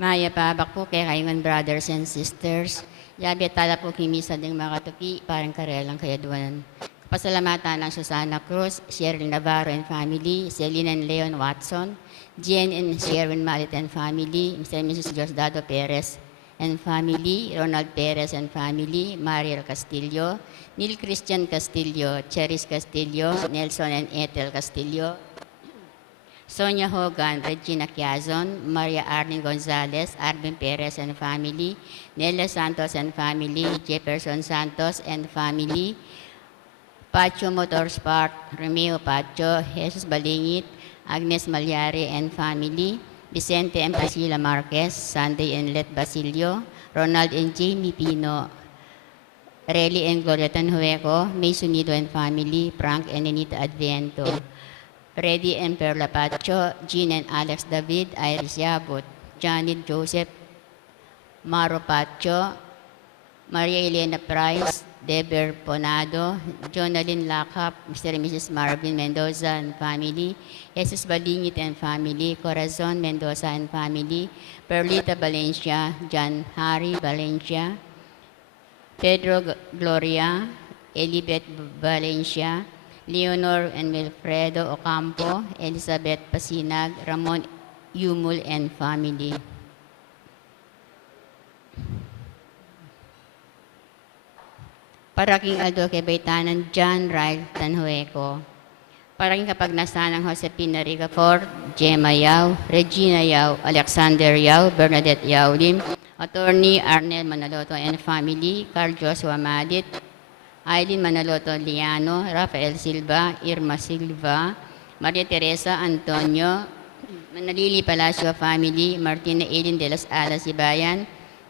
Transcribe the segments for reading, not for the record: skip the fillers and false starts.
Maya pabak po kay kaingon brothers and sisters. Yabi tala po kimisa ding makatupi, parang karelang kayaduan. Pasalamatan ng Susana Cruz, Sherilyn Navarro and family, Selena and Leon Watson, Jen and Sherwin Malit and family, Mr. and Mrs. Diosdado Perez and family, Ronald Perez and family, Mariel Castillo, Neil Christian Castillo, Cheris Castillo, Nelson and Ethel Castillo, Sonia Hogan, Regina Quiazon, Maria Arlene Gonzalez, Arvin Perez and family, Nelia Santos and family, Jefferson Santos and family, Pacho Motorsport, Romeo Pacho, Jesus Balingit, Agnes Malyari and family, Vicente and Priscilla Marquez, Sunday and Let Basilio, Ronald and Jamie Pino, Relly and Gloria Tanhueco, May Sunido and family, Frank and Anita Adviento, Freddy and Perla Pacho, Jean and Alex David, Iris Yabut, Janet Joseph, Maro Pacho, Maria Elena Price, Deber Ponado, Jonalyn Lakap, Mr. and Mrs. Marvin Mendoza and family, Jesus Balingit and family, Corazon Mendoza and family, Perlita Valencia, John Harry Valencia, Pedro Gloria, Elibeth Valencia, Leonor and Wilfredo Ocampo, Elizabeth Pasinag, Ramon Yumul and family. Paraking Aldo kay Baitanan John Ryle Tanhueco. Paraking kapag nasanang Josepina Rica Ford, Gemma Yao, Regina Yao, Alexander Yao, Bernadette Yao Lim, Attorney Arnel Manaloto and family, Carl Joshua Madit, Aileen Manaloto Liano, Rafael Silva, Irma Silva, Maria Teresa Antonio, Manalili Palacio family, Martina Eileen de las Alas Sibayan,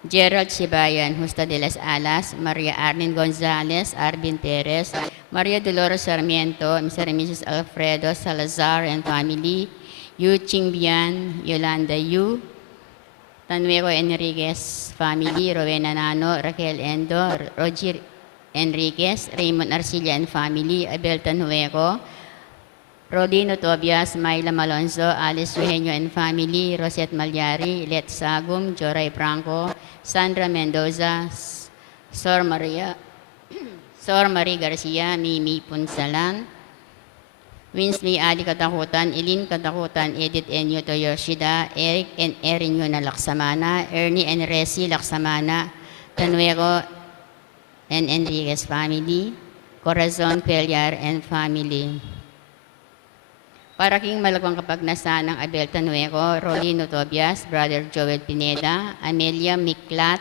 Gerald Sibayan, Justa de las Alas, Maria Arlene Gonzalez, Arvin Perez, Maria Dolores Sarmiento, Mr. and Mrs. Alfredo Salazar and family, Yu Chingbian, Yolanda Yu, Tanueco Enriquez family, Rowena Nano, Raquel Endo, Roger Enriquez, Raymond Arcilla and family, Abel Tanueco, Rodino Tobias, Myla Malonzo, Alice Eugenio and family, Rosette Malyari, Let Sagum, Joray Franco, Sandra Mendoza, Sor Marie Garcia, Mimi Punsalan, Winsley Ali Katakutan, Eileen Katakutan, Edith Enyo Toyoshida, Eric and Erinyo na Laksamana, Ernie and Resi Laksamana, Tanueco and Enriquez family, Corazon Pellar and family. Paraking malagwang kapag nasa ng Abel Tanueco, Rolino Tobias, Brother Joel Pineda, Amelia Miklat,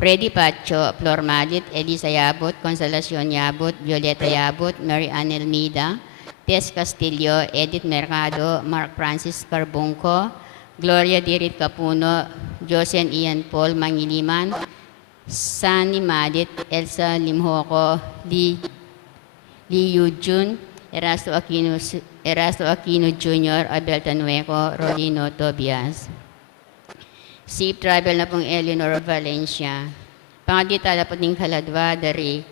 Freddy Pacho, Flor Madit, Elisa Yabut, Consolacion Yabut, Violeta Yabut, Mary Ann Elmida, Tess Castillo, Edith Mercado, Mark Francis Carbunco, Gloria Dirit Capuno, Josen Ian Paul Mangiliman, Sunny Madit, Elsa Limhoco, Lee Yujun, Erasto Aquino Jr., Abel Tanueco, Rolino Tobias. Safe travel na pong Eleanor Valencia. Pangatita na po ng Kaladwa, dari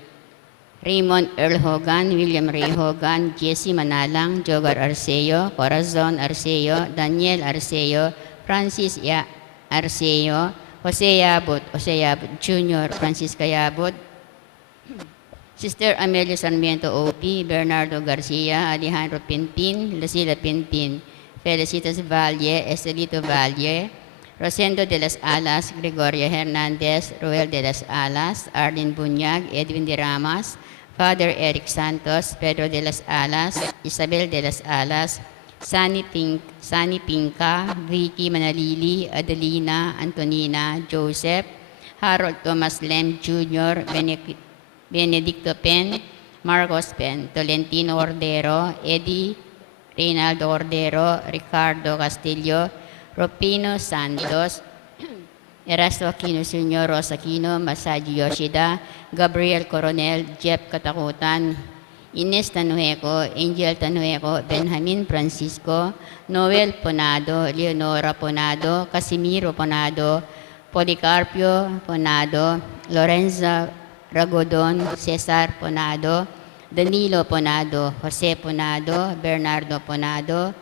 Raymond Earl Hogan, William Ray Hogan, Jesse Manalang, Jogar Arceo, Corazon Arceo, Daniel Arceo, Francis Arceo, Jose Yabut Jr., Francisca Yabut, Sister Amelia Sarmiento O.P., Bernardo Garcia, Alejandro Pinpin, Lucila Pinpin, Felicitas Valle, Estelito Valle, Rosendo de las Alas, Gregoria Hernandez, Ruel de las Alas, Arlene Bunyag, Edwin de Ramas, Father Eric Santos, Pedro de las Alas, Isabel de las Alas, Sunny Pinca, Vicky Manalili, Adelina, Antonina, Joseph, Harold Thomas Lem Jr., Benedicto Pen, Marcos Pen, Tolentino Ordero, Eddie Reynaldo Ordero, Ricardo Castillo, Ropino Santos, Erasto Aquino Sr., Rosa Aquino, Masaji Yoshida, Gabriel Coronel, Jeff Katakutan, Ines Tanueco, Angel Tanueco, Benjamin Francisco, Noel Ponado, Leonora Ponado, Casimiro Ponado, Policarpio Ponado, Lorenza Ragodon, Cesar Ponado, Danilo Ponado, Jose Ponado, Bernardo Ponado,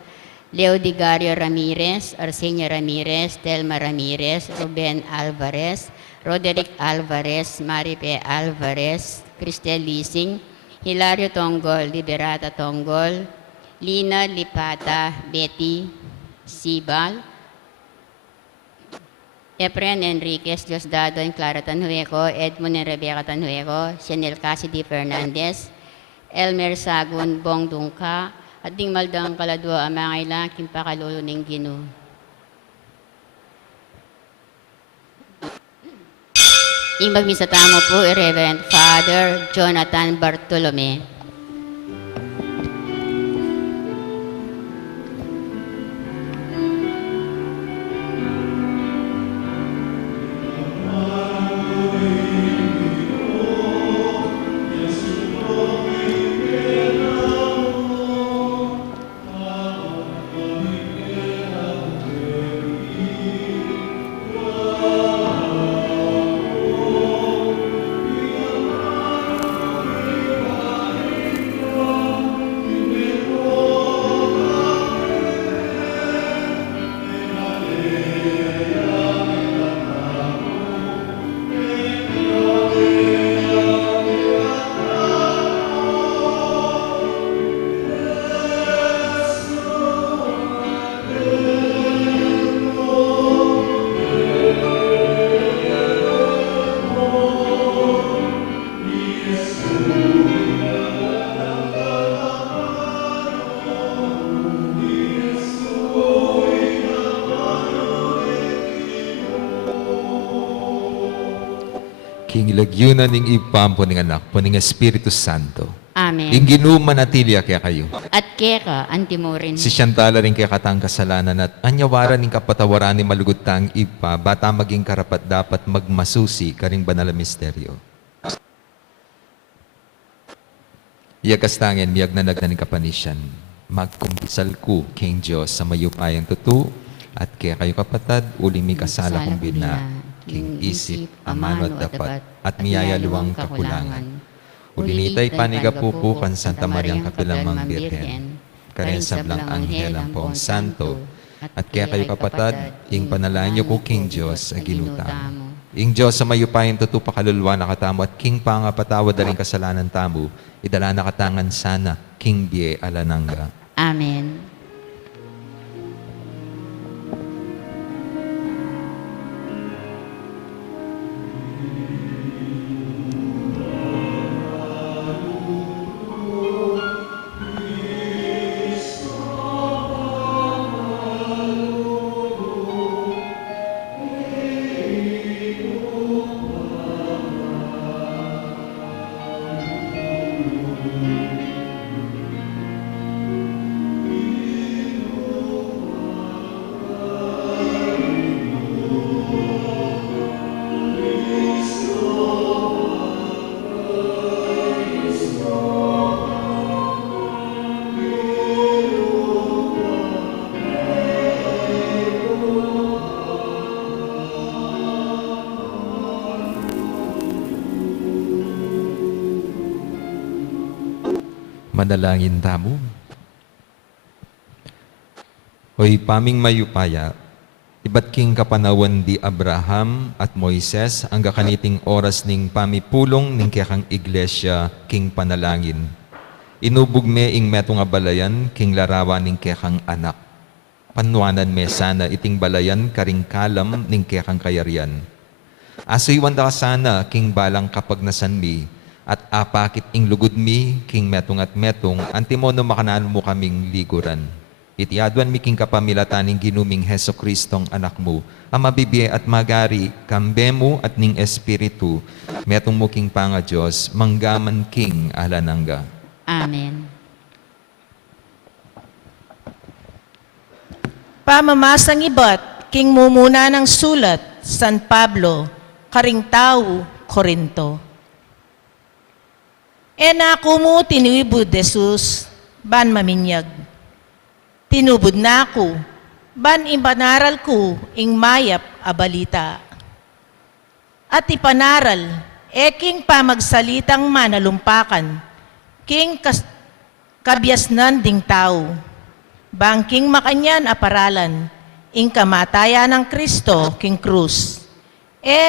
Leo Digario Ramirez, Arsenio Ramirez, Telma Ramirez, Ruben Alvarez, Roderick Alvarez, Maripe Alvarez, Cristel Lising, Hilario Tonggol, Liberata Tonggol, Lina Lipata, Betty Sibal, Efren Enriquez, Diosdado and Clara Tanhueco, Edmund and Rebecca Tanhueco, Chanel Cassidy Fernandez, Elmer Sagun, Bong Dungka, at ding maldang kaladwa ang mga ilang kimpakalolo ng Gino. Ing magmisa tamo po, Reverend Father Jonathan Bartolome. King ilagyunan ning ipampo ning anak po ning Espiritu Santo. Amen. Ing ginumanatilia kaya kayo. At keka, antimorin. Si Shantala rin kaya katang kasalanan at anyawaran ning kapatawaran ni malugutang ipa, bata maging karapat dapat magmasusi karing banal na misteryo. Iyagkastangin, miyag na nagnaning kapanisyan. Magkumpisal ku, King Diyos, sa mayupayang tutu, at kaya kayo kapatad, uling mi kasala kong bina, King isip, amano at dapat, at miyayaluwang kakulangan. Ulinitay panigapupo kan Santa Mariang Kapilamang Birhen, karen sablang anghel ang poong santo, at kaya kayo kapatad, ing panalangin niyo ko King Diyos, aginutam. Ing Diyos sa mayupayang tutu pakalulwa nakatamo at King pangapatawa daling kasalanan tamo, idala nakatangan sana, King Bie Alananga. Amen. Manalangin tamo. Hoy paming mayupaya, iba't king kapanawan di Abraham at Moises ang gakaniting oras ning pamipulong ning kayakang iglesia king panalangin. Inubog me ing metong abalayan king larawan ning kayakang anak. Panuanan me sana iting balayan karing kalam ning kayakang kayarian. Asaywan da sana king balang kapag nasanmi, at apakit ing lugod mi, king metong at metong, antimono makanan mo kaming liguran. Itiadwan mi king kapamilataning ginuming Heso Kristong anak mo, ang mabibiye at magari, kambe mo at ning espiritu, metong mo king panga Diyos, manggaman king alananga. Amen. Pamamasang iba't king mumuna ng sulat, San Pablo, karing tao, Korinto. Enako mo tinubod Jesus, ban maminyag. Tinubod na ako, ban impanaral ko, ing mayap a balita. At ipanaral, king pamagsalitang manalumpakan, king kabyasnan ding tao. bangking makanyan aparalan, ing kamataya ng Kristo king krus,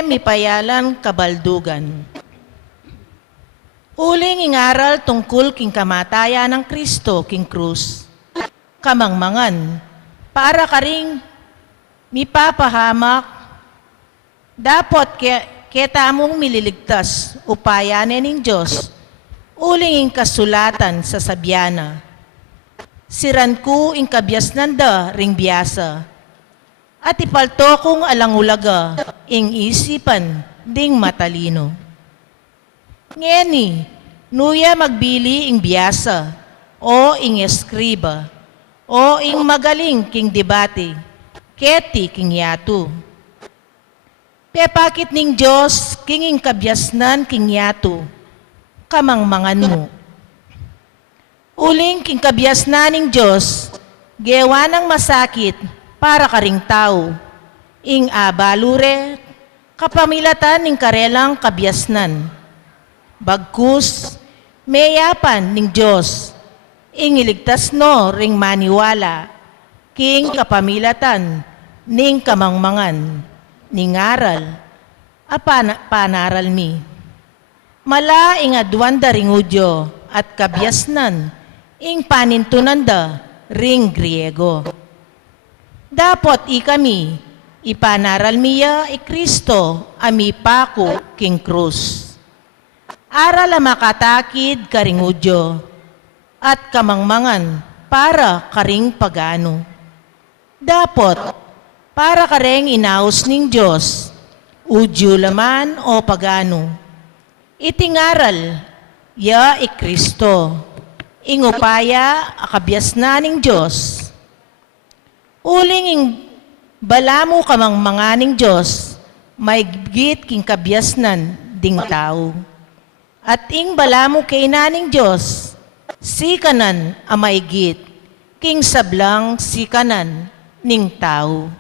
mipayalan kabaldugan. Uling ingaral tungkol king kamataya ng Kristo king krus, kamangmangan, para karing mipapahamak, dapat kita mong mililigtas, upayanin ng Diyos, uling ing kasulatan sa sabyana. Siran ko ing kabyas nanda ring biyasa, at ipalto kong alangulaga, ing isipan ding matalino. Ngeni, nuya magbili ing biyasa, o ing eskriba, o ing magaling king debate, keti king yatu. Pepakit ning Diyos, king ing kabyasnan king yatu, kamangmangan mo. Uling king kabyasnan ning Diyos, gewa ng masakit para karing tao, ing abalure, kapamilatan ning karelang kabyasnan. Bagkus, mayapan ning Diyos, ing iligtas no ring maniwala, king kapamilatan ning kamangmangan, ning aral, panaral mi. Mala ing adwanda ring udyo at kabyasnan, ing panintunanda ring Griego. Dapot ikami, ipanaral miya Kristo, ami pako king krus. Aral a makatakid karing udyo, at kamangmangan para karing pagano. Dapot, para karing inaos ning Diyos, udyo laman o pagano. Itingaral, ya Kristo, ingupaya akabyas na ning Diyos. Uling ing balamu kamangmanganing Diyos, may git king kabyasnan ding tao. At ing balamu kay naning Diyos, sikanan amay git, king sablang sikanan ning tao.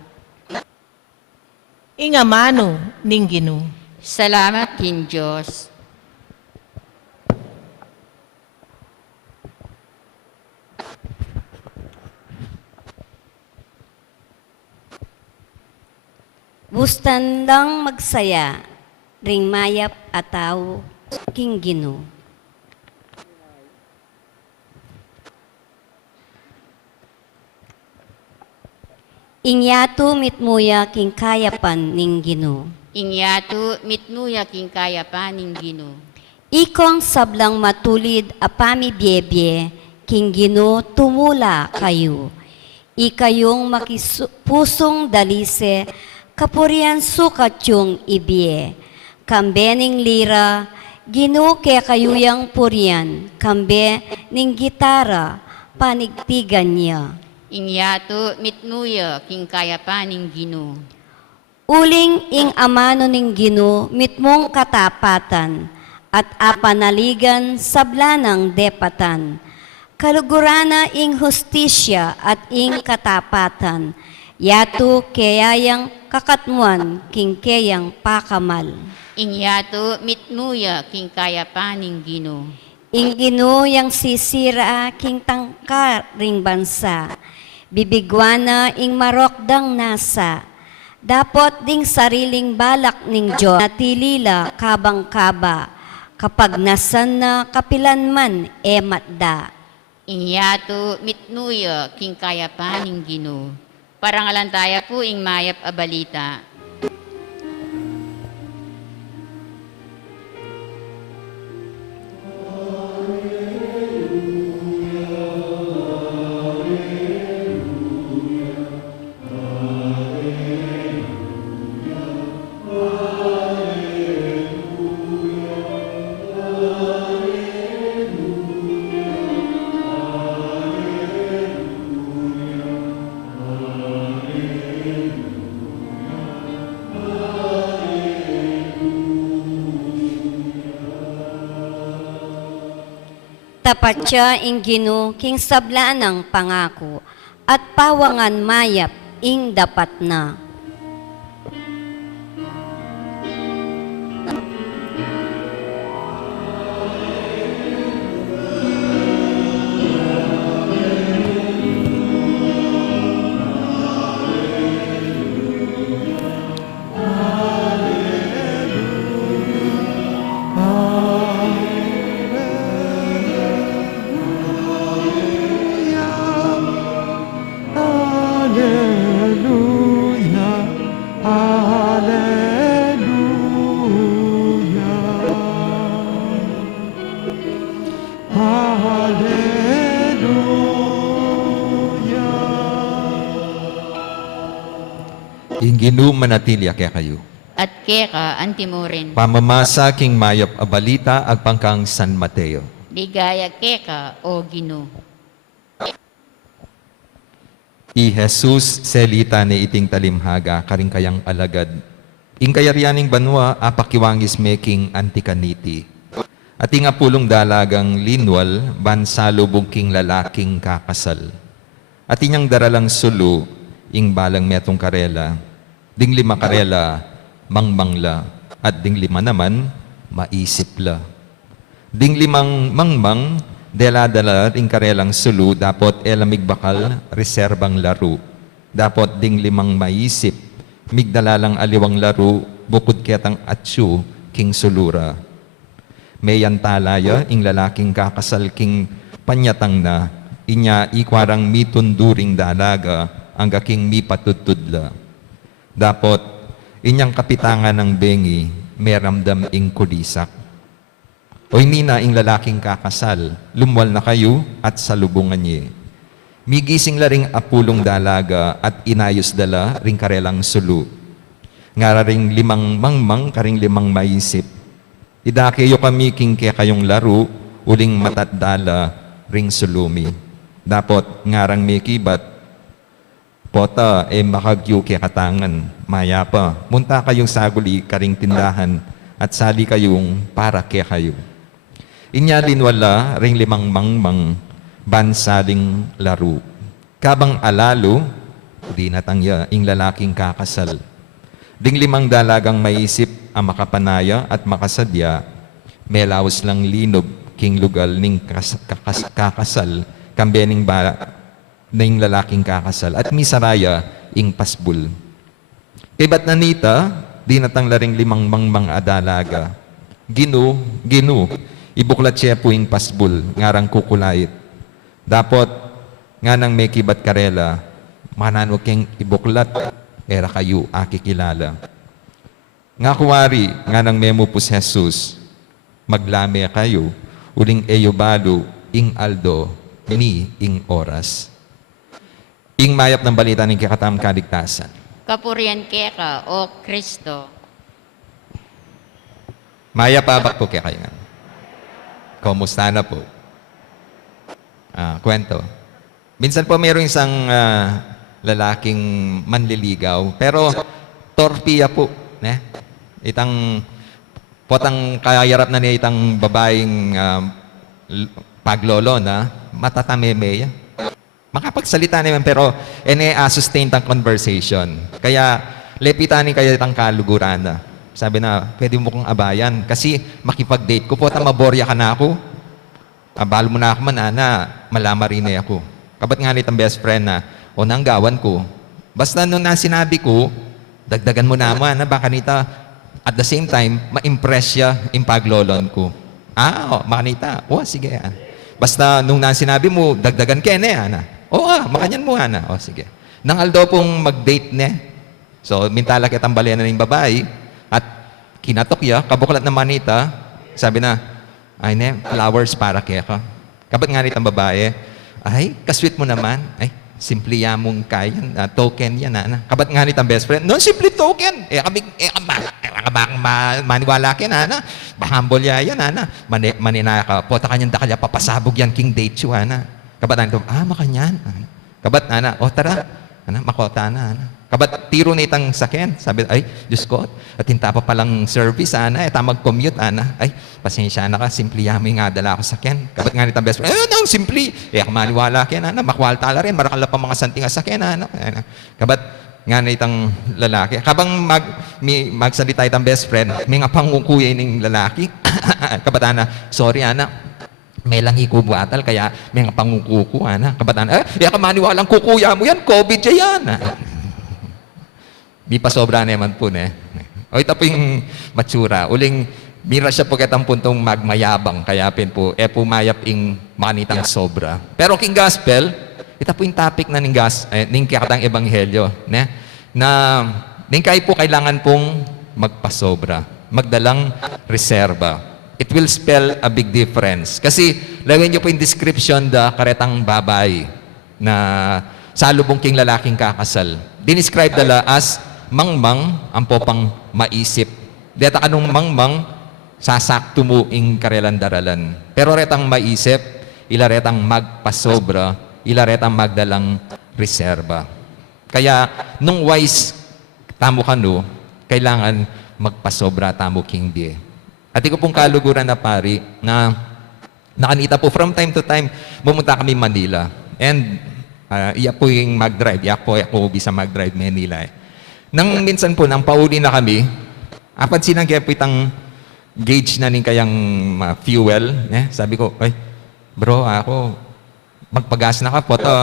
Ingamano ning Ginoo. Salamat kin Diyos. Bustandang magsaya, ring mayap ataw, king Ginoo. Inyatu mitmuya king kayapan ning Ginoo. Inyatu mitnuya king kaya pa ning Ginoo. Ikong sablang matulid apami biebie, king Ginoo tumula kayo. Ikayong makipusong dalise, kapurian sukat yung ibie. Kambe ning lira, Ginoo kaya kayuyang purian, kambe ning gitara, panigtigan niya. Inyatu mitnuya king kaya pa ning Ginoo. Uling ing amano ning Ginoo mitmong katapatan at apanaligan sablanang depatan. Kalugurana ing hustisya at ing katapatan. Yatu kayayang kakatmuan king kayang pakamal. Inyatu mitnuya king kaya pa ning Ginoo. Ing Ginoo yang sisira king tangka ring bansa. Bibigwana ing marokdang nasa. Dapot ding sariling balak ning Diyos natilila kabang-kaba. Kapag nasan na kapilanman matda. Inyatu mitnuya king kaya pa ning Ginoo. Parangalantaya po ing mayap a balita. Tapat siya ing Ginoo king sablaan ng pangako at pawangan mayap ing dapat na. Inginu manatilya kaya kayo. at keka antimurin. Pamamasa king mayap abalita agpangkang San Mateo. Ligaya keka o Gino. I Jesus selita ni iting talimhaga karing kayang alagad. Ing kayaryaning banwa apakiwangis making antikaniti. At inga pulong dalagang linwal bansalubong king lalaking kakasal. At inyang daralang sulu ing balang metong karela. Ding lima karela mangmangla at ding lima naman maisipla. Ding limang mangmang dala-dala ing karelang sulu dapot elamig bakal reserbang laro. Dapot ding limang maisip migdalalang aliwang laro bukod ketang atsu king sulura. Mayan talaya ing lalaking kakasal king panyatang na inya ikwarang mitunduring dalaga ang king mipatutudla. Dapot inyang kapitangan ng bengi meramdam ing kulisak. O nina ing lalaking kakasal, lumwal na kayo at salubungan niya. Migising la ring apulong dalaga at inayos dala ring karelang sulu. Nga ring limang mangmang karing limang maisip. Idakayo kami king kaya kayong laro, uling matatdala ring sulumi. Dapot ngarang may kibat, pota makagyo kaya katangan, maya pa. Munta kayong saguli karing tindahan at sali kayong para kaya kayo. Inyalin wala ring limang mangmang bansaling laro. Kabang alalo, di natangya ing lalaking kakasal. Ding limang dalagang maisip ang makapanaya at makasadya, melawas lang linob king lugal ning kakasal, kambening ba ning lalaking kakasal, at misaraya ing pasbul. Iba't nanita, di natang laring limang mangmang adalaga. Ginu, ibuklat siya po ing pasbul, ngarang kukulait. Dapot, nga nang may kibat karela, manano king ibuklat, era kayo akikilala. Nga kuwari, nga nang memo po si Jesus, maglame kayo, uling eyobalo, ing aldo, ni ing oras. Ing mayap ng balita ng kakatam kaligtasan. Kapurian keka o Kristo. Maya pa ba po kaya kayo nga? Kumusta na po? Kwento. Minsan po mayroong isang lalaking manliligaw, pero torpiya po. Ne? Itang potang kayarap na niya itang babaeng paglolo na matatamemeya. Makapagsalita naman pero sustain ang conversation. Kaya lepitanin kayo itang kaluguran na. Sabi na, pwede mo kong abayan kasi makipag-date ko po, maborya ka na ako. Abal mo na ako man, malama rin na ako. Kabat nga nitang best friend na, o nanggawan ko. Basta nung sinabi ko, dagdagan mo naman, baka nita, at the same time, ma-impress siya yung paglolon ko. Makanita. Sige. Basta nung sinabi mo, dagdagan ka na. Makanyan mo, sige. Nang aldo pong mag-date na. So, mintala kitang balian na ng babae, at kinatok ya, kabuklat na manita, sabi na, ay ne, flowers para kaya ka. Kabat nga nitang babae, ay, kasweet mo naman. Ay, simple yamong kayan, token yan, Kabat nga nitang best friend, no, simple token. Maniwala ka na, bahambol yan, manina ka, pota kanyang dakalya, papasabog yan, king date you, Kabat nga, makanyan. Kabat, tara, makota na, Kabat tiro na itang sakyan. Sabi, ay, Diyos ko, at hinta pa palang service, mag-commute, ay, pasensya na ka, simple yamin nga dala ako sakyan. Kabat nga nitang best friend, simple. Maniwala ka makwal tala rin, marakala pa mga santing sakyan, Kabat nga na itang lalaki. Kabang magsalita itang best friend, may nga pangukuya ng lalaki. Kabat, sorry, may lang ikubuatal, kaya may nga pangukuku, Kabat, maniwalang kukuya mo yan, COVID yan, Di pa sobra naman po, O ito po yung matsura. Uling, mira siya po kitang puntong magmayabang. Kaya po, pumayap ing manitang sobra. Pero king gospel, ito po yung topic na ning kakatang ebanghelyo. Na ning kayo po kailangan pong magpasobra. Magdalang reserba. It will spell a big difference. Kasi, lagyan niyo po yung description da karetang babay na salubong king lalaking kakasal. Dinescribe dala as mangmang ang popang maisip. Deta kanong mangmang, sasakto mo ing karelan-daralan. Pero retang maisip, ila retang magpasobra, ila retang magdalang reserba. Kaya, nung wise tamo kano, kailangan magpasobra tamo king di. At iko pong kaluguran na pari, na nakanita po from time to time, pumunta kami Manila. And, iya po yung mag-drive. Iya po ako bisa mag-drive Manila. Nang minsan po, nang pauli na kami, apan sinang kaya po itang gauge na rin kayang fuel. Sabi ko, ay, bro, ako, magpagas na ka po to.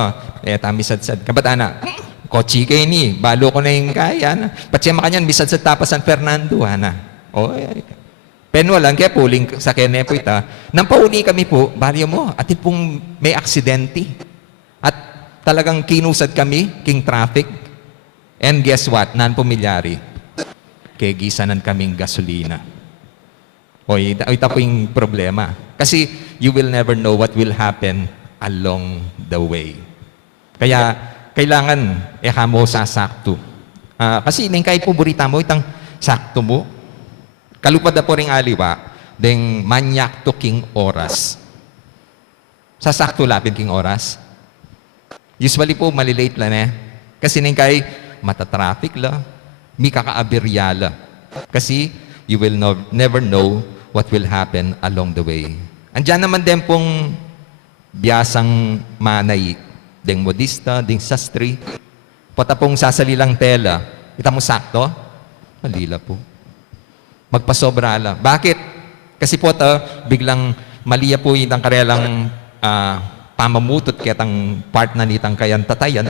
Misad-sad. Kabatana, kotsi kayo ni, balo ko na yung kaya. Patsiyama kanyan, misad-sad tapas San Fernando, hana. Penwa lang, kaya puling sa kene po ita. Nang pauli kami po, baliyo mo, atin pong may aksidente. At talagang kinusad kami, king traffic. And guess what? Non-pumilyari. Kaya gisanan kaming gasolina. Ito po yung problema. Kasi you will never know what will happen along the way. Kaya kailangan mo sasakto. Kasi kay paborita mo, itang sakto mo. Kalupad na po rin aliwa, deng manyak to king oras. Sasakto lapin king oras. Usually po, malilate lang Kasi kay matatraffic la, may kakaabiryala. Kasi you will never know what will happen along the way. Andiyan naman din pong biyasang manay, ding modista, ding sastri, pata pong sasalilang tela, kita mo sakto? Malila po. Magpasobra la. Bakit? Kasi po biglang maliya po yung karelang pamamutot kitang part na nitang kayan tatayan,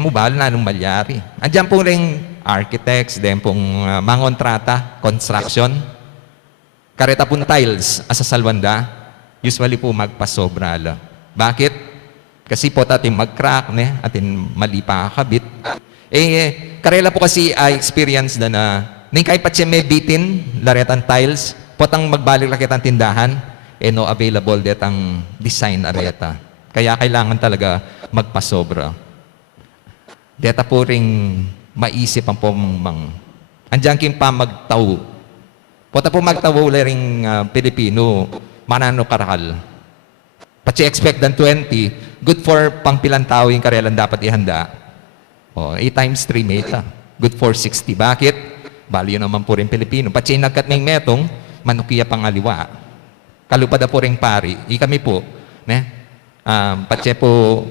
mo bahal na nung malyari. Andiyan po rin architects, din pong mangontrata, construction, kareta pong tiles, asasalwanda, usually po magpasobra la. Bakit? Kasi po atin mag-crack, atin mali pa kakabit. Karela po kasi experience na kahit pa siya may bitin, laretan tiles, potang magbalik lakit ang tindahan, no available detang design areta. Kaya kailangan talaga magpasobra. Deta po ring maisip ang pumang. Andiyan king pa magtaw. Pota po magtaw ring Pilipino, manano karakal. Pati expect than 20, good for pang pilang tao yung karelan dapat ihanda. 8 times 3 meta. Good for 60. Bakit? Bali yun naman po rin Pilipino. Pati nagkat ng metong, manukiya pang aliwa. Kalupad na po rin pari. Kami po, pati po,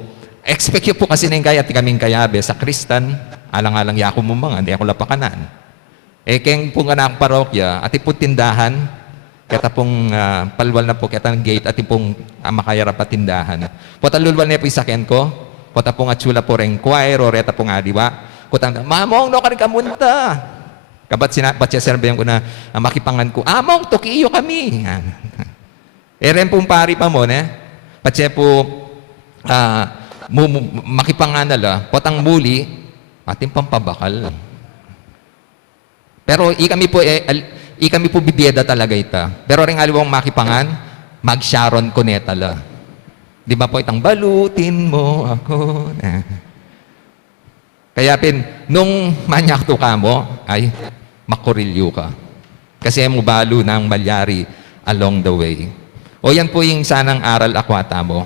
expect yun po kasi ng kaya at kaming kayabe sa Kristan, alang-alang yako mo mga, hindi ako lapakanan. Keng po nga na ang parokya, at po tindahan, kaya pong palwal na po, kaya gate, at pong makayarap at tindahan. Potalulwal niya po isakyan ko, pota pong atsula po rin choir, o reta pong adiwa, kutang, mamong, no ka rin kamunta. Kabat siya sinabihan ko na makipangan ko, among, tukiyo kami. Eren pong pari pa mo, patse po, makipanganala, potang muli, ating pampabakal. Pero kami po bibiyeda talaga ita. Pero rin aliwang makipangan, mag-Sharon Cunetala. Di ba po itang balutin mo ako? Kaya nung manyakto ka mo, ay makurilyo ka. Kasi mo balo ng malyari along the way. O yan po yung sanang aral akwata mo.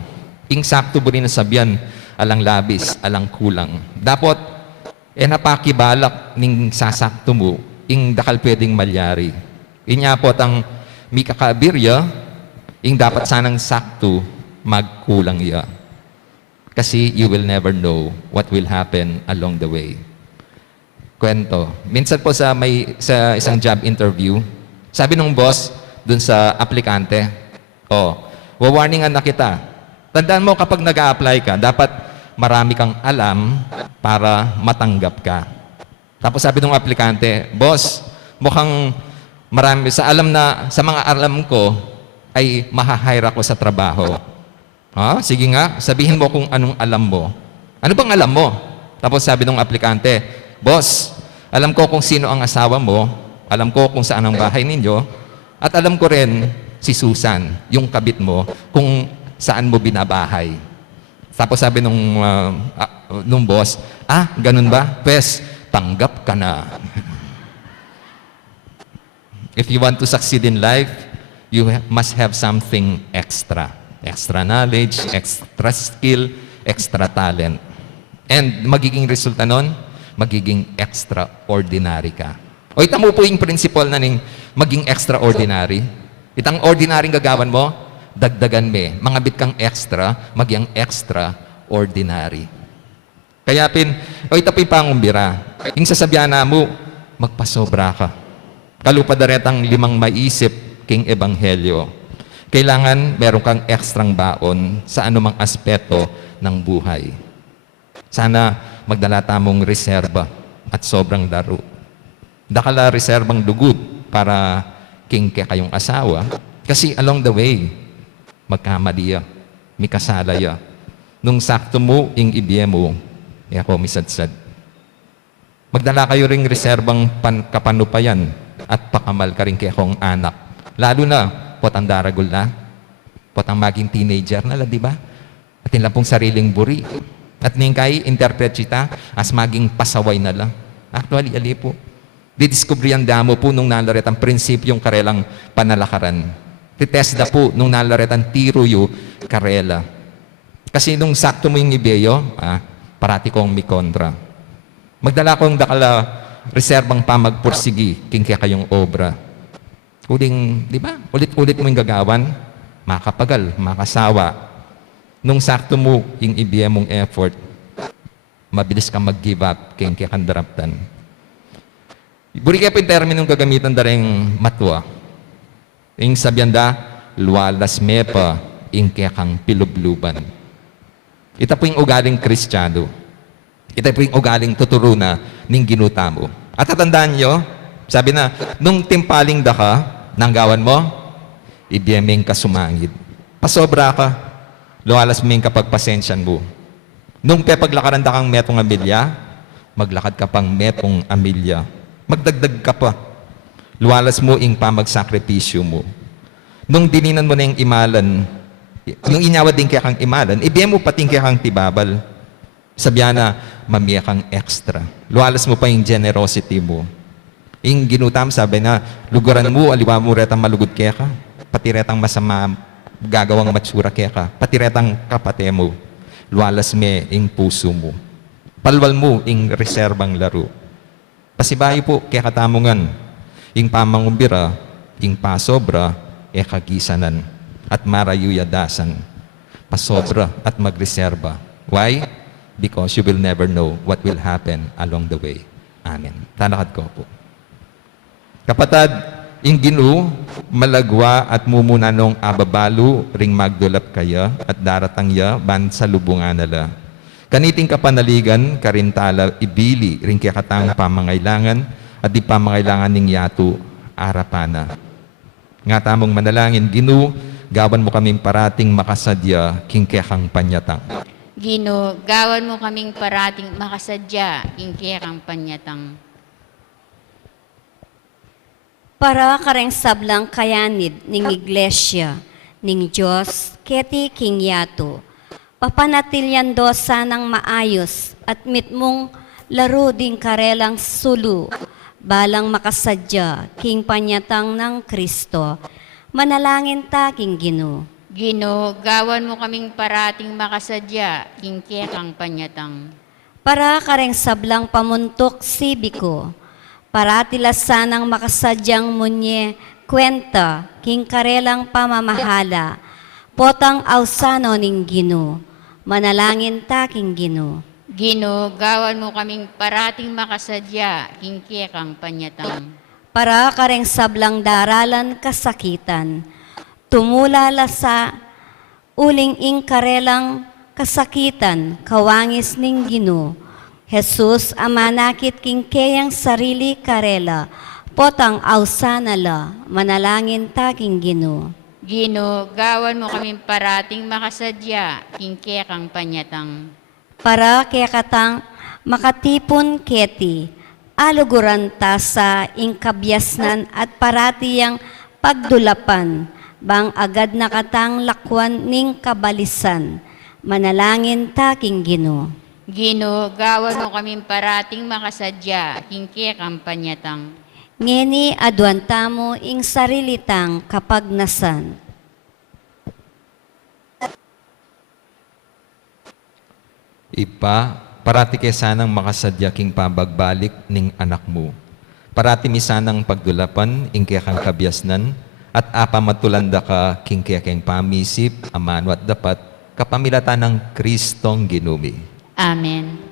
Ing sakto po rin nasabihan, alang labis, alang kulang. Dapat, napakibalak ning sasakto mo, ing dakal pwedeng malyari. Inya po tang may kakabirya, ing dapat sanang sakto, magkulang iya. Kasi you will never know what will happen along the way. Kwento. Minsan po sa isang job interview, sabi nung boss dun sa aplikante, wawarningan na kita. Tandaan mo kapag nag-a-apply ka, dapat marami kang alam para matanggap ka. Tapos sabi nung aplikante, boss, mukhang marami sa mga alam ko ay mahahire ako sa trabaho. Sige nga, sabihin mo kung anong alam mo. Ano bang alam mo? Tapos sabi nung aplikante, boss, alam ko kung sino ang asawa mo, alam ko kung saan ang bahay ninyo, at alam ko rin si Susan, yung kabit mo, kung saan mo binabahay. Tapos sabi nung boss, ganun ba? Pwes, tanggap ka na. If you want to succeed in life, you must have something extra. Extra knowledge, extra skill, extra talent. And magiging resulta nun, magiging extraordinary ka. O itamo po yung principle na ning maging extraordinary. Itang ordinary gagawan mo, dagdagan me. Mga bit kang extra, magyang extraordinary. Kaya ito po yung pangumbira. Yung sasabihan na mo, magpasobra ka. Kalupadaretang 5 maisip king ebanghelyo. Kailangan meron kang ekstrang baon sa anumang aspeto ng buhay. Sana magdala tamong reserba at sobrang laro. Dakala reserbang dugod para king kayong asawa. Kasi along the way, magkamali ya, may kasala ya. Nung sakto mo, ing ibiye mo, ako misadsad. Magdala kayo ring reserbang kapanupayan at pakamal ka rin kayong anak. Lalo na, potang daragol na, potang maging teenager na, di ba? At yun lang pong sariling buri. At ningkay, interpret kita as maging pasaway na lang. Actually, ali po. Didiscovery ang damo po nung nalaret ang prinsipyong karelang panalakaran. Titest na po nung nalaret ang tiruyo karela. Kasi nung sakto mo yung ibeyo, parati kong may kontra. Magdala kong dakala reserbang pamagpursigi king kaya kayong obra. Uling, di ba? Ulit-ulit mo yung gagawan, makapagal, makasawa. Nung sakto mo yung ibiye mong effort, mabilis kang mag-give up king kaya kandaraptan. Buri kaya po yung terminong gagamitan dareng matwa. Yung sabihan da, luwalas mepa, ing kaya kang pilubluban. Ito po yung ugaling Kristiyano. Ito po yung ugaling tuturuna ning ginuta mo. At tatandaan nyo, sabi na, nung timpaling da ka, nanggawan mo, ibiyemeng ka sumangid. Pasobra ka, luwalas ming kapag pasensyan mo. Nung pepaglakaran da kang metong amilya, maglakad ka pang metong amilya. Magdagdag ka pa. Luwalas mo ing pamagsakripisyo mo. Nung dininan mo na yung imalan, nung inyawad din kaya kang imalan, ibigay mo pating kaya kang tibabal. Sabihan na, mamiya kang extra. Luwalas mo pa yung generosity mo. Yung ginutam, sabi na, luguran mo, aliwa mo retang malugod kaya ka. Pati retang masama, gagawang matsura kaya ka. Pati retang kapate mo. Luwalas me yung puso mo. Palwal mo yung reserbang laro. Pasibayo po, kaya katamungan, yung pamangumbira, yung pasobra, kagisanan, at marayuyadasan. Pasobra at magreserba. Why? Because you will never know what will happen along the way. Amen. Talakad ko po. Kapatad, yung ginu, malagwa at mumunanong ababalu, ring magdulap kaya, at daratang ya, ban sa lubungan nala. Kaniting kapanaligan, karintala, ibili, ring kikatang pamangailangan, at di pamangailangan ning yatu, arapana. Nga tamong manalangin, ginu, gawan mo kaming parating makasadya, kingkekang panyatang. Gino, gawan mo kaming parating makasadya, ingkirang panyatang. Para kareng sablang kayanid ning iglesia, ning Diyos, keti king yato, papanatilyan do sanang maayos at mitmong laro ding karelang sulu, balang makasadya, king panyatang ng Kristo, manalangin ta king Gino. Gino, gawan mo kaming parating makasadya, ingkirang panyatang. Para kareng sablang pamuntok sibiko, para tilasanang makasadyang munye, kwenta, king karelang pamamahala, potang ausano ning Gino, manalangin ta king Gino. Gino, gawan mo kaming parating makasadya, ingkirang panyatang. Para kareng sablang daralan kasakitan, tumulala sa uling ing karelang kasakitan, kawangis ning Gino. Jesus, amanakit king kayang sarili karela, potang ausanala, manalangin ta king Gino. Gino, gawan mo kaming parating makasadya, ingkirang panyatang. Para kaya katang makatipon keti, aluguran ta sa ingkabyasnan at paratiyang pagdulapan, bang agad nakatang lakwan ning kabalisan, manalangin ta king Gino. Ginoo, gawan mo kaming parating makasadya, kingke kampanyatang. Ngeni adwanta mo ing sarilitang kapagnasan. Ipa, parati kay sanang makasadya king pabagbalik ning anak mo. Parati mi sanang pagdulapan ing kaya kang kabyasnan at apa matulanda ka king kaya kang pamisip, amano at dapat kapamilatan ng Kristong ginumi. Amen.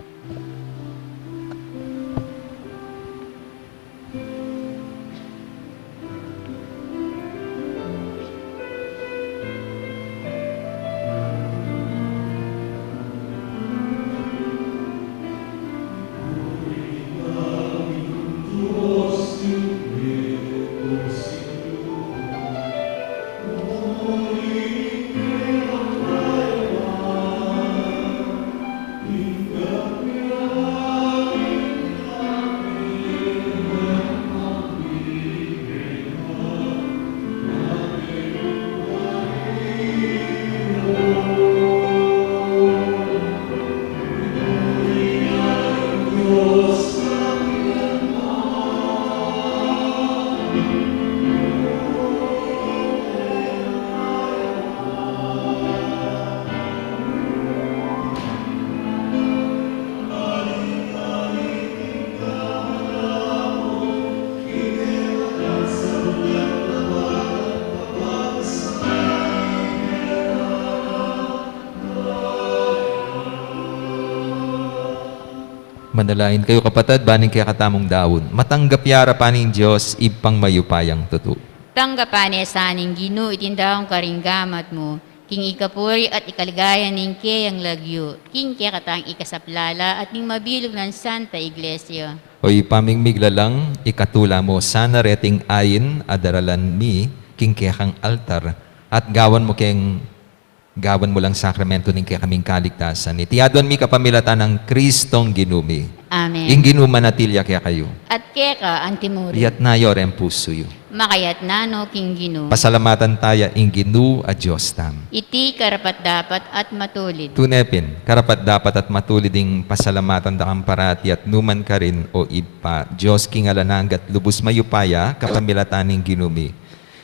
Manalain kayo kapatid, baning kaya katamong daon. Matanggap yara pa ning Diyos, ipang mayupayang tuto. Tanggapan sa aning Ginoo itindahong karinggamat mo, king ikapuri at ikaligaya ning kayang lagyo, king kaya katang ikasaplala at ning mabilog ng Santa Iglesia. Hoy paming miglalang, ikatula mo sana reting ayin, adaralan mi, king kaya kang altar, at gawan mo lang sakramento ning kaya kaming kaligtasan. Itiadon mi kapamilatan ng Kristong ginumi. Amen. Ing ginuma natilya kaya kayo. At kaya ka, antimuri, Iyat na yorem puso yo. makayat nano king Ginoo. Pasalamatan taya ing ginu a Diyos tam. Iti karapat dapat at matulid. Tunepin, karapat dapat at matulid ding pasalamatan da kang parati at numan ka rin o ipa. Diyos king alananggat lubos mayupaya kapamilatan ing ginumi.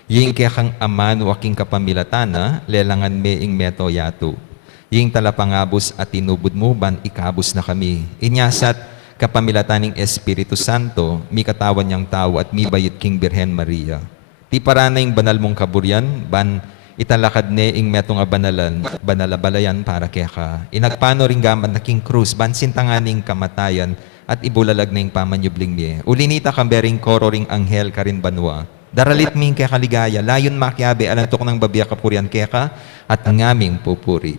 Ying kaya kang aman o aking kapamilatana, lelangan me ing meto yato. Ying talapangabos at tinubod mo ban ikabos na kami. Inyasat kapamilatan ng Espiritu Santo, mi katawan niyang tao at mi bayit king Birhen Maria. Ti parana ing banal mong kaburyan, ban italakad ne ing metong abanalan, banalabalayan para kaya ka. Inagpano ring gaman na king krus, ban sintanganing kamatayan at ibulalag na ing pamanyubling mi. Ulinita kambering koro ring anghel karin banwa. Daralit ming kaya kaligaya, layon makiabe, alantok ng babiya kapurian kaya ka, at ngaming pupuri.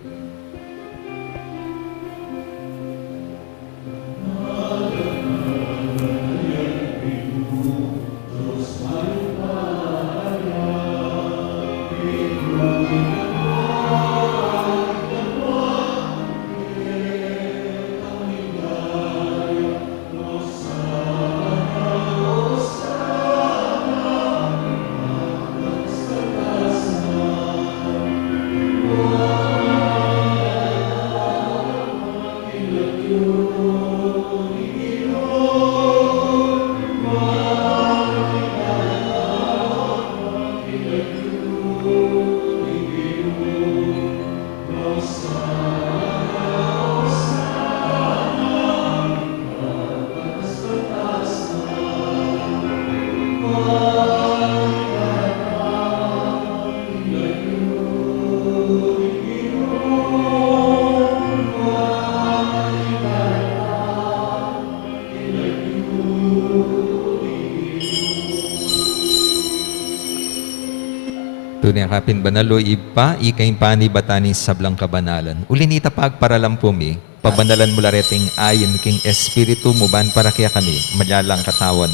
Tunay kapin banalo ipa, ikain pani batani sablang kabanalan. Ulinita pagparalam pumi, pabanalan mula reting ayin king espiritu mo ban para kaya kami, malyalang katawan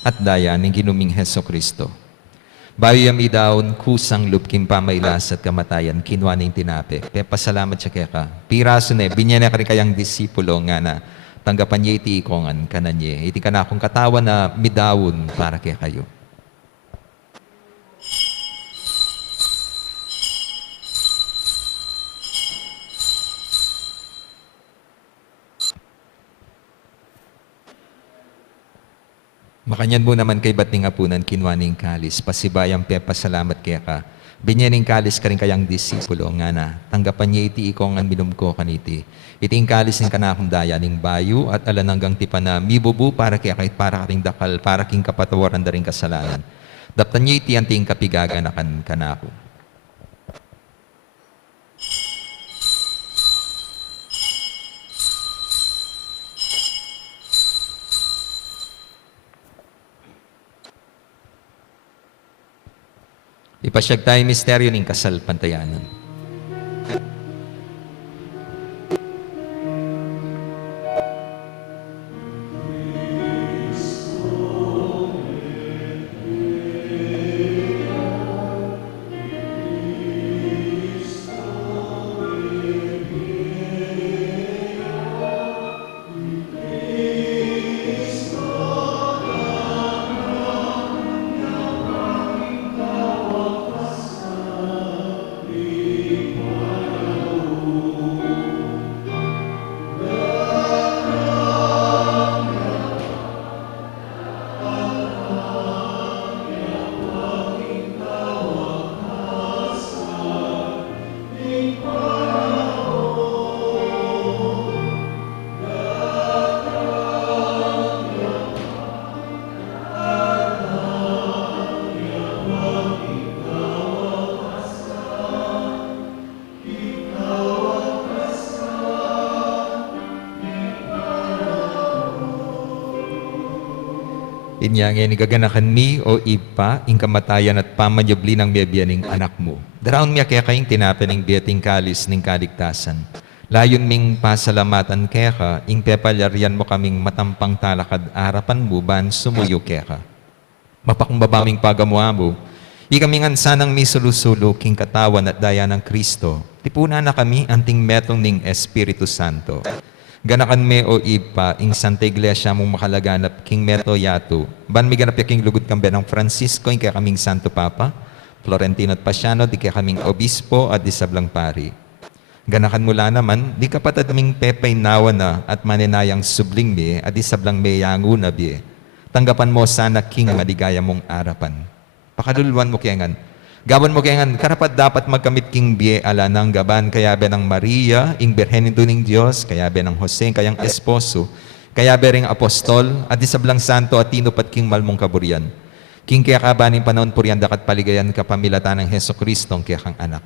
at daya ng ginuming Heso Kristo. Bayo yam idaon kusang lupking pamaylas at kamatayan, kinwa ning tinape. Pasalamat siya kaya ka. Piraso ne, binya na kari kayang disipulo nga na tanggapan niya iti ikongan kananye. Iti ka na akong katawan na midawon para kaya kayo. Makanyan mo naman kay bating apunan kinwaning kalis, pasibayang pepa salamat kaya ka. Binyaning kalis ka rin kayang disipulo nga na, tanggapan niya iti ikong ang minum ko kaniti. Iting kalis ng kanakong daya ning bayu at alananggang tipa na mibubu para kaya kahit para ka ring dakal, para king kapatawaran da rin kasalanan. Daptan niya iti anting kapigaga na kanako. Ipasyag tayo misteryo ng kasal pantayanan. Inyangin igaganakan mi o ipa, ing kamatayan at pamanyabli ng biyabiyaning anak mo. Daraon miya kaya kayong tinapin ng biyating kalis ng kaligtasan. Layon ming pasalamatan kaya ka, ing pepalyarian mo kaming matampang talakad arapan mo ban sumuyo kaya ka. Mapakumbabaming pagamuha mo, ikamingan sanang mi sulusulo king katawan at daya ng Kristo. Tipuna na kami anting metong ning Espiritu Santo. Ganakan me o ipa, ing Santa Iglesia mong makalaganap king meto yato. Ban mi ganap king lugod kambe ng Francisco, ing kaya kaming Santo Papa, Florentino at Pasiano, di kaya kaming Obispo at di sablang pari. Ganakan mula naman, di kapatad kaming pepay nawa na at maninayang subling mi, at di sablang may yangu na bi. Tanggapan mo sana king maligaya mong arapan. Pakaluluan mo kaya gawan mo kaya karapat dapat magkamit king biye ala ng gaban kaya be ng Maria, ing Birhen ng Diyos, kaya be ng Jose, kayang esposo, kaya be ring apostol, at isablang santo at tinupat king malmong kaburian. King kaya kabaning panahon purian dakat paligayan kapamilatan ng Heso Kristong kaya kang anak.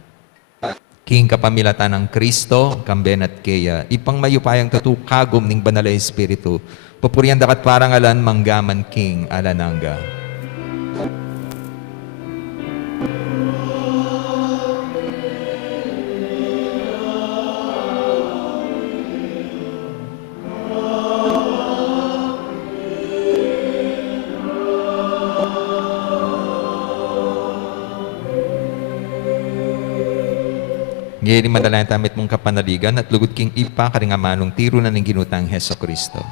King kapamilatan ng Kristo, kamben at kaya, ipang mayupayang tatukagom ning banal na Espiritu, pupurian dakat parangalan manggaman king alanangga. Ngayon madala yung tamit mong kapanaligan at lugod king ipa karingamanong tiro na ng ginutang Heso Kristo.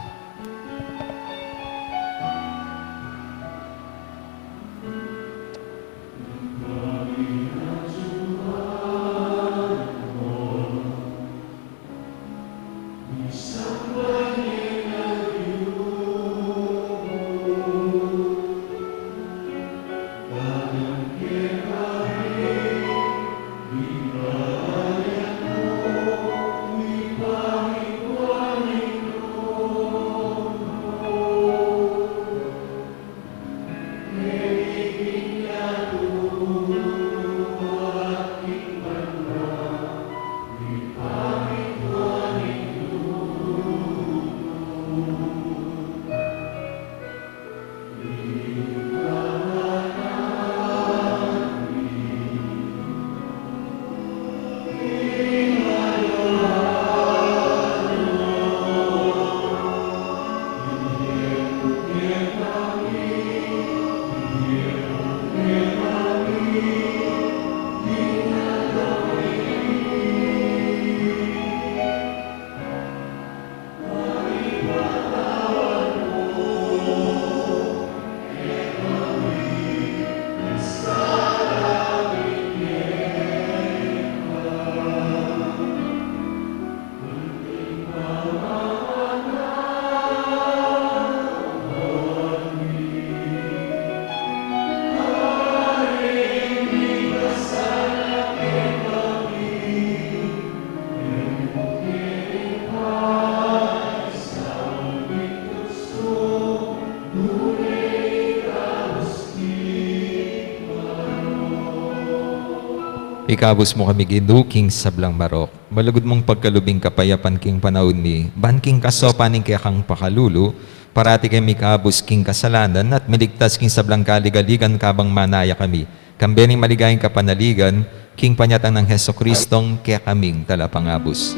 Ikabos mo kami ginuking sablang marok. Malugod mong pagkalubing kapayapan king panahon ni, ban king kasopaning kaya kang pakalulu, parati kay mikabos king kasalanan at miligtas king sablang kaligaligan kabang manaya kami. Kambening maligayang kapanaligan, king panyatang ng Heso Kristong kaya kaming talapangabos.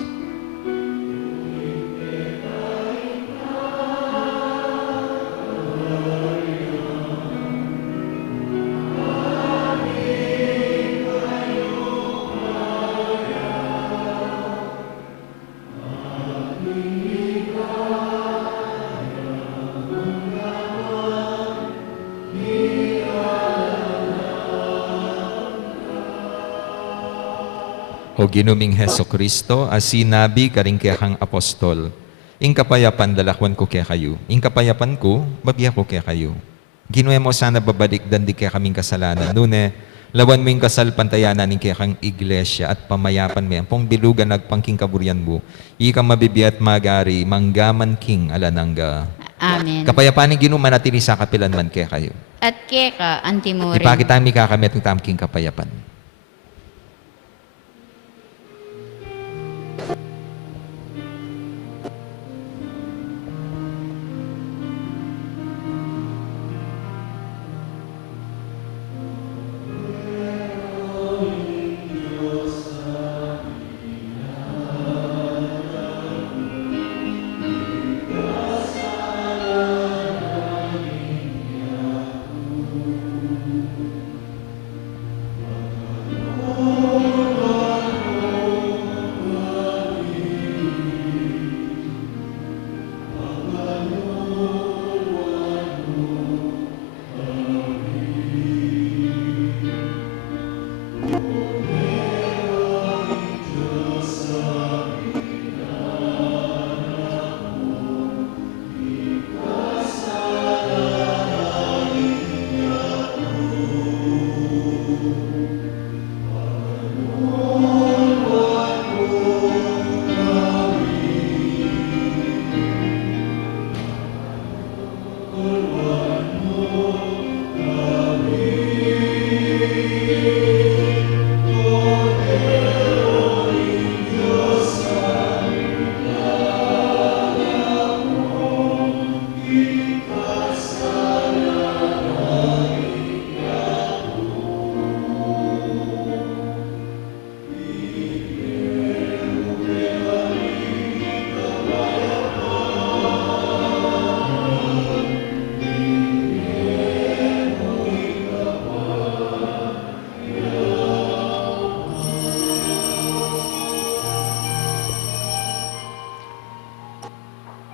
O ginuming Heso Kristo, as sinabi karing kaya kang apostol, ing kapayapan dalakwan ko kaya kayo, ing kapayapan ko, babiya ko kaya kayo. Ginuwe mo sana babalik dan di kaya kaming kasalanan. Nune, lawan mo yung kasal pantayanan ng kaya kang iglesia at pamayapan mo yan. Pong bilugan nagpangking kaburian mo, ika mabibiyat magari, manggaman king alanangga. Amen. Kapayapan ng ginuman at sa kapilan man kaya kayo. At keka, antimurin. Ipakitami kakamit ng tamking kapayapan.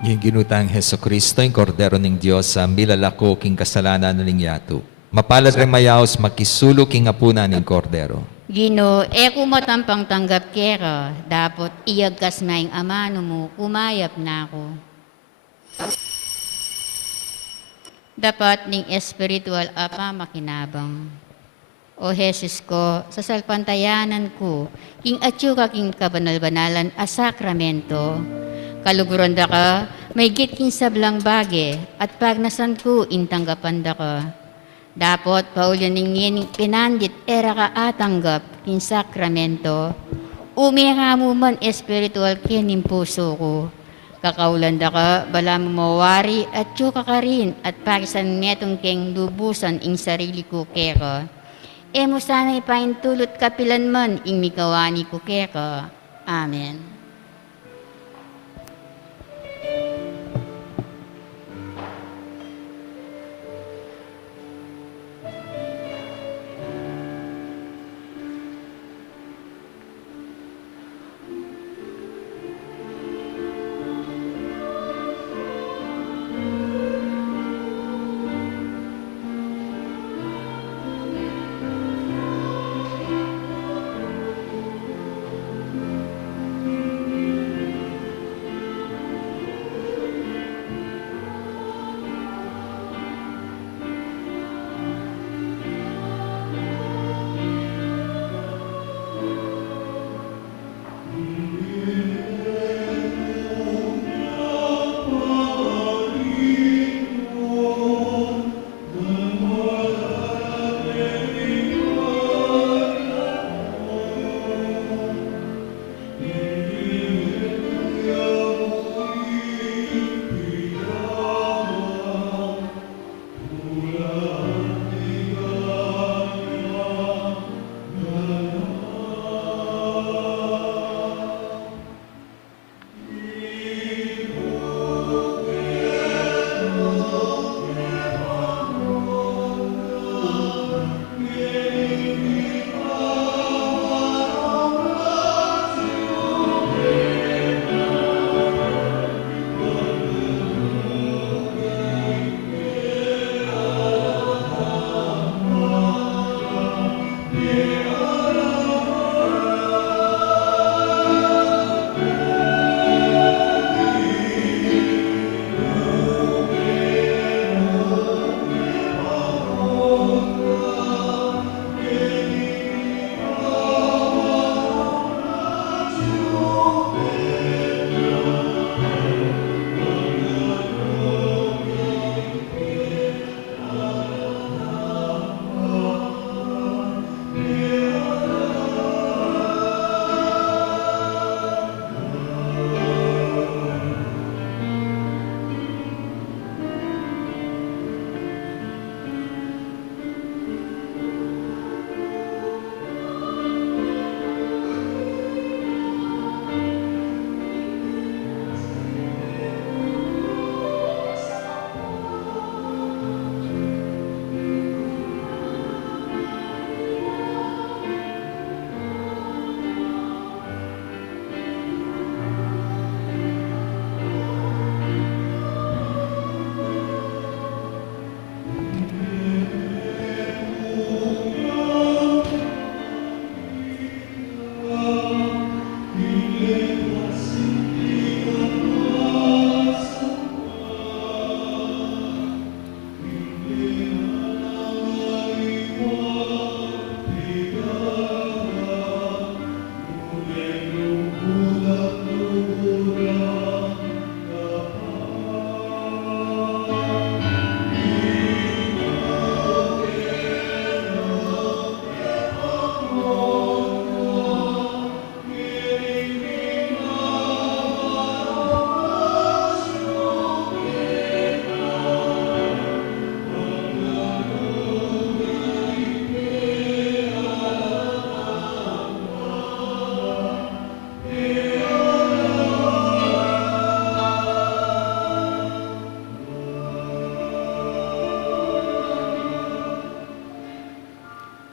Yung ginutang Heso Kristo, yung kordero ng Diyos sa milalako king kasalanan ng yato. Mapalad rin mayaos makisulo king apuna ng kordero. Gino, kumatampang tanggap kera, dapat iyagkas maing amano mo, kumayap na ako. Dapat ning espiritual apa makinabang. O Jesus ko, sa salpantayanan ko, king atyuka king kabanal-banalan a sakramento, kaluguran da ka, may king sablang bage, at pagnasan ko, intanggapan da ka. Dapat paulyan ningin pinandit era ka atanggap king sakramento, umira mo man espiritual kining puso ko. Kakaulan da ka, bala mo mawari at tsuka ka rin at parisan netong keng lubusan ing sarili ko kera. Mo sana ipaintulot kapilan man ing mikawani ko kera. Amen.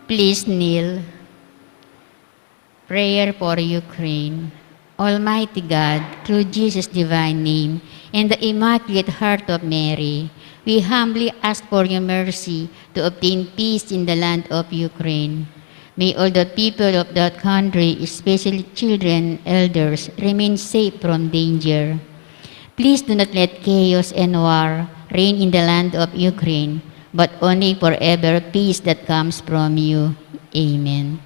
Please kneel. Prayer for Ukraine. Almighty God, through Jesus' divine name and the Immaculate Heart of Mary, we humbly ask for your mercy to obtain peace in the land of Ukraine. May all the people of that country, especially children, elders, remain safe from danger. Please do not let chaos and war reign in the land of Ukraine, but only forever peace that comes from you. Amen.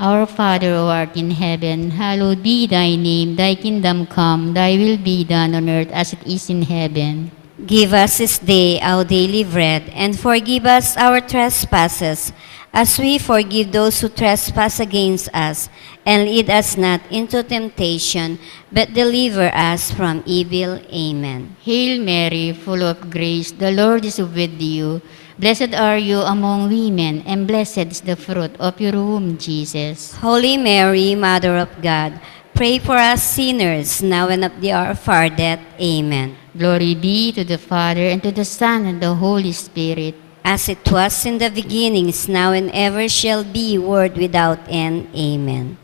Our Father who art in heaven, hallowed be thy name. Thy kingdom come, thy will be done on earth as it is in heaven. Give us this day our daily bread, and forgive us our trespasses, as we forgive those who trespass against us. And lead us not into temptation, but deliver us from evil. Amen. Hail Mary, full of grace, the Lord is with you. Blessed are you among women, and blessed is the fruit of your womb, Jesus. Holy Mary, Mother of God, pray for us sinners, now and at the hour of our death. Amen. Glory be to the Father, and to the Son, and the Holy Spirit. As it was in the beginning, is now, and ever shall be, world without end. Amen.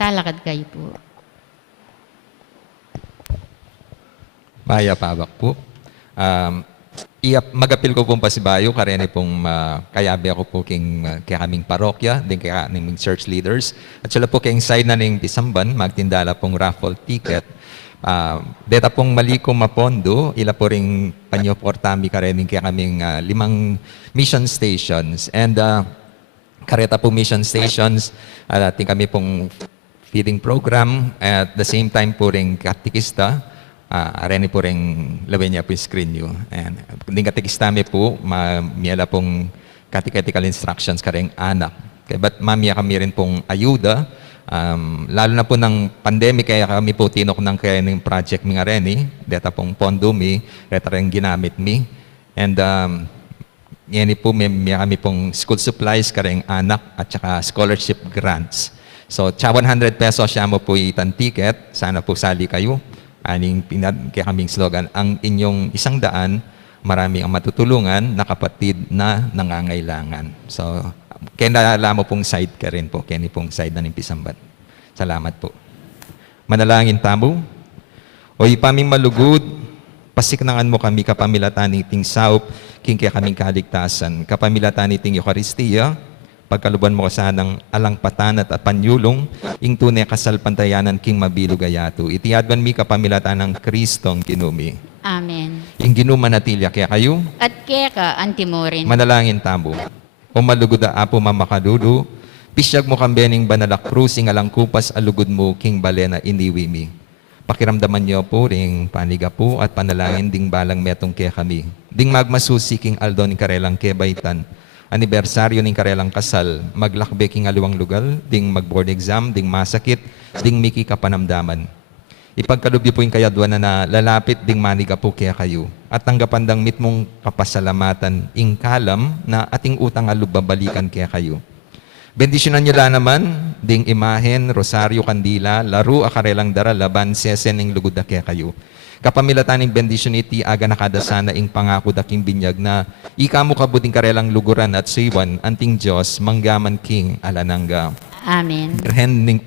Talakad kayo po. Maya Pabak po. Magapil ko pong pasibayo, karene pong kayabi ako po kaya kaming parokya, din kaya kaming church leaders. At sila po kayong side na ng Pisamban, magtindala pong raffle ticket. Deta pong malikom mapondo, ila po ring panyoportami karening kaya kaming 5 mission stations. And kareta po mission stations, ating kami pong feeding program, at the same time po ring katikista, areni po ring lawin niya po yung screen nyo. And kung katikista mi po, miyala pong katiketical instructions ka rin anak. Kaya ba't mamiya kami rin pong ayuda, lalo na po ng pandemic, kaya kami po tinok ng kaya ng project mi nga rin, deta pong pondo mi, deta rin ginamit mi. And yan po, may kami pong school supplies ka rin anak, at saka scholarship grants. So, 100 pesos siya mo po itan ticket. Sana po sali kayo. Aning kaya kaming slogan, ang inyong 100, marami ang matutulungan na kapatid na nangangailangan. So, kaya nalala mo pong side ka rin po. Kaya ni pong side na ng Pisamban. Salamat po. Manalangin tamo. O ipaming malugod, pasiknangan mo kami kapamilatan iting saup, king kaya kaming kaligtasan. Kapamilatan iting Eucharistia, pagkaluban mo kasanang alangpatan at panyulong, ing tunay kasalpantayanan king mabilog ayato. Itiadban mi kapamilatan ng Kristong kinumi. Amen. Ing ginumanatilia kaya kayo, At kaya ka, antimorin. manalangin tamo. O malugod a apo mamakadudu, pisyag mo kambening banalak krus, ing alangkupas alugod mo king balena iniwi mi. Pakiramdaman niyo po ring paniga po at panalangin ding balang metong kaya kami. Ding magmasusi king Aldo ni Karelang Kebaitan, anibersaryo ning karelang kasal, maglakbe king aluwang lugal, ding mag-board exam, ding masakit, ding miki kapanamdaman. Ipagkalubyo po yung kayadwan na lalapit ding maniga po kaya kayo. At tanggapandang mitmong kapasalamatan ing kalam na ating utang alubabalikan kaya kayo. Bendisyonan nyo lang naman, ding imahen, rosaryo, kandila, laro, akarelang daralaban, sesen ing lugod na kaya kayo. Kapamilatan ng bendisyon iti aga nakadasana ing pangako daking binyag na ikamu kabuting karelang luguran at siwan anting Diyos manggaman king alanangga. Amen.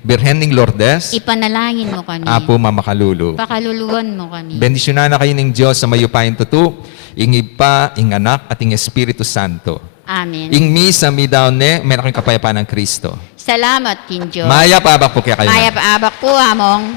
Birhening Lourdes, Ipanalangin mo kami. apo mamakalulu. Pakaluluan mo kami. Bendisyonan na kayo ng Diyos sa mayupain tutu, ing Ipa, ing Anak, at ing Espiritu Santo. Amen. Ing misa mi daw ne, meron kayong kapayapaan ng Kristo. Salamat, King Diyos. Maya pa po kaya kayo. Maya paabak po, among.